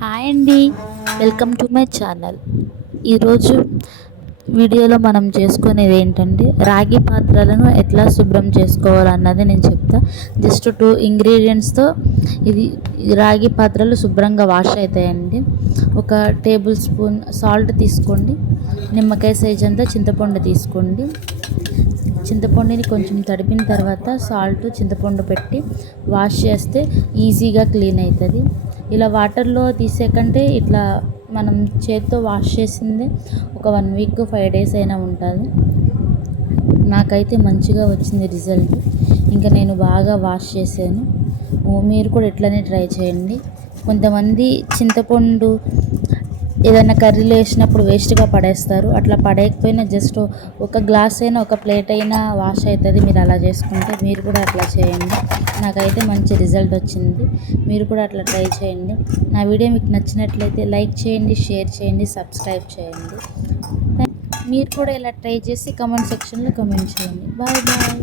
Hi అండి. Welcome to my channel. ఈరోజు వీడియోలో మనం చేసుకునేది ఏంటంటే రాగి పాత్రలను ఎట్లా శుభ్రం చేసుకోవాలన్నది నేను చెప్తా. జస్ట్ టూ ఇంగ్రీడియంట్స్తో ఇది రాగి పాత్రలు శుభ్రంగా వాష్ అవుతాయండి ఒక టేబుల్ స్పూన్ సాల్ట్ తీసుకోండి. నిమ్మకాయ సైజ్ అంతా చింతపండు తీసుకోండి. చింతపండుని కొంచెం తడిపిన తర్వాత సాల్ట్ చింతపండు పెట్టి వాష్ చేస్తే ఈజీగా క్లీన్ అవుతుంది ఇలా వాటర్లో తీసే కంటే ఇట్లా మనం చేత్తో వాష్ చేసిందే ఒక వన్ వీక్ ఫైవ్ డేస్ అయినా ఉంటుంది. నాకైతే మంచిగా వచ్చింది రిజల్ట్. ఇంకా నేను బాగా వాష్ చేశాను. మీరు కూడా ఇట్లనే ట్రై చేయండి. కొంతమంది చింతపండు ఏదైనా కర్రీలు వేసినప్పుడు వేస్ట్గా పడేస్తారు. అట్లా పడేయకపోయినా జస్ట్ ఒక గ్లాస్ అయినా ఒక ప్లేట్ అయినా వాష్ అవుతుంది మీరు అలా చేసుకుంటే మీరు కూడా అట్లా చేయండి. నాకైతే మంచి రిజల్ట్ వచ్చింది. మీరు కూడా అట్లా ట్రై చేయండి. నా వీడియో మీకు నచ్చినట్లయితే లైక్ చేయండి షేర్ చేయండి సబ్స్క్రైబ్ చేయండి. మీరు కూడా ఇలా ట్రై చేసి కమెంట్ సెక్షన్లో కమెంట్ చేయండి. Bye bye